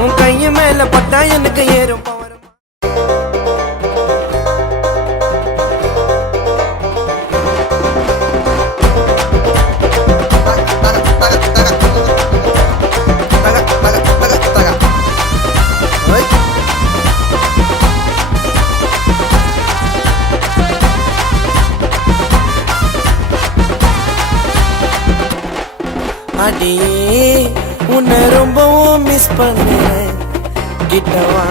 உன் கைய மேல பட்டா எனக்கு ஏறும் அடியே உன்னை ரொம்பவும் மிஸ் பண்ணுறேன் கிட்டவா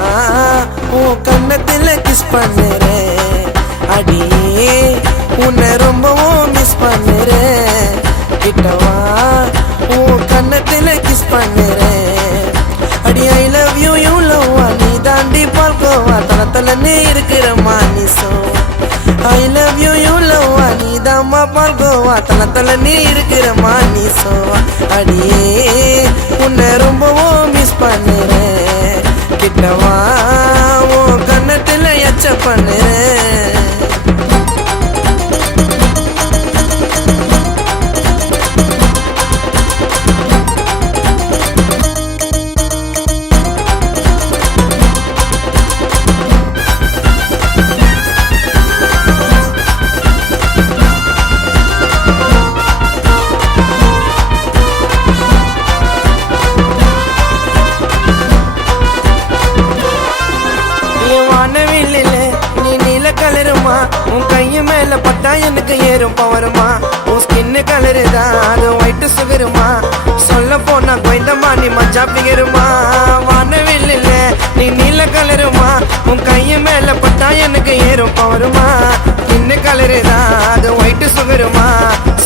உன் கண்ணத்துல கிஸ் பண்ணுறேன் அடியே உன்னை ரொம்பவும் மிஸ் பண்ணுறேன் கிட்டவா உன் கண்ணத்துல கிஸ் பண்ணுறேன் அடி ஐ லவ் யூ யூ லவ்வா நீ தாண்டி பார்க்கவா தளத்தலன்னு இருக்கிற மானிசோ I love you, you love நீ தாம்மா பார்க்கவா தளத்தல நீ இருக்கிற மானிசோவா அடியே உன்னை ரொம்பவும் மிஸ் பண்ணுறேன் கிட்டவா உன் கண்ணத்துல எச்ச பண்ணுறேன் நீ நீல கலருமா உன் கைய மேல பட்டா எனக்கு ஏறும் பவருமா உன் ஸ்கின்னு கலரு தான் அது ஒயிட்டு சுகருமா சொல்ல போனா கொய்ந்தமா நீ மஜா பிகருமா வானவில் இல்ல நீ நீல கலருமா உன் கைய மேல பட்டா எனக்கு ஏறும் பவருமா ஸ்கின்னு கலரு தான் அது ஒயிட்டு சுகருமா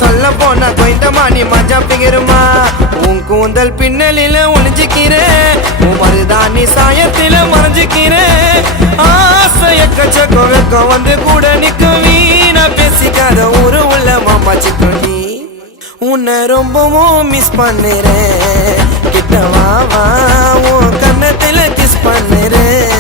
சொல்ல போனா கொய்ந்தமா நீ மஜா பிகருமா உன் கூந்தல் பின்னலில ஒளிஞ்சுக்கிறேன் உன் மருதாணி சாயத்தில மறைஞ்சுக்கிறேன் ஆசைய கச்சக்கம் வந்து கூட நிக்கும் வீணா பேசிக்காத ஒரு உள்ள மாமாச்சு நீ உன்னை ரொம்பவும் மிஸ் பண்ணுறேன் கிட்டவா வா உன் கண்ணத்துல கிஸ் பண்ணுறேன்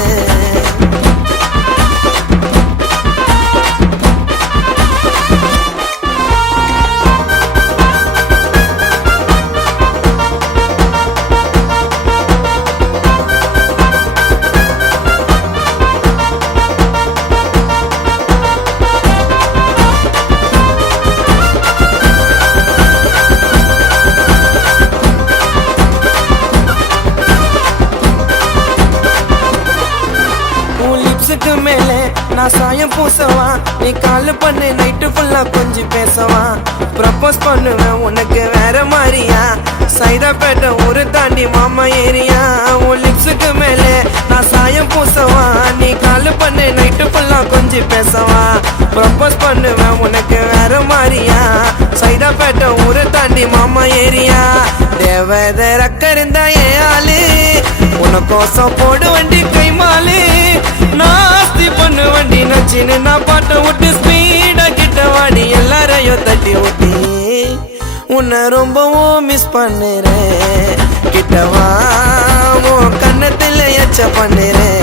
மேலே நான் சாயம் பூசவா நீ கால் பண்ணு நைட்டு ஃபுல்லா கொஞ்சம் பேசவா ப்ரப்போஸ் பண்ணுவேன் உனக்கு வேற மாதிரியா சைதாப்பேட்டை ஊரு தாண்டி மாமா ஏரியா உன் லிப்ஸுக்கு மேலே நான் சாயம் பூசவா நீ கால் பண்ணு நைட்டு ஃபுல்லா கொஞ்சம் பேசவா ப்ரப்போஸ் பண்ணுவேன் உனக்கு வேற மாதிரியா சைதாப்பேட்டை ஊரு தாண்டி மாமா ஏரியா தேவதர் அக்கறிந்தா ஏன் ஆளு உனக்கோசம் போடு வண்டி கைமாலு நாஸ்தி பண்ணு வண்டி நச்சின்னு நான் பாட்டை விட்டு ஸ்பீடா கிட்ட வாடி எல்லாரையும் தட்டி ஊட்டி உன்னை ரொம்பவும் மிஸ் பண்ணுறேன் கிட்டவா உன் கண்ணத்துல எச்ச பண்ணுறேன்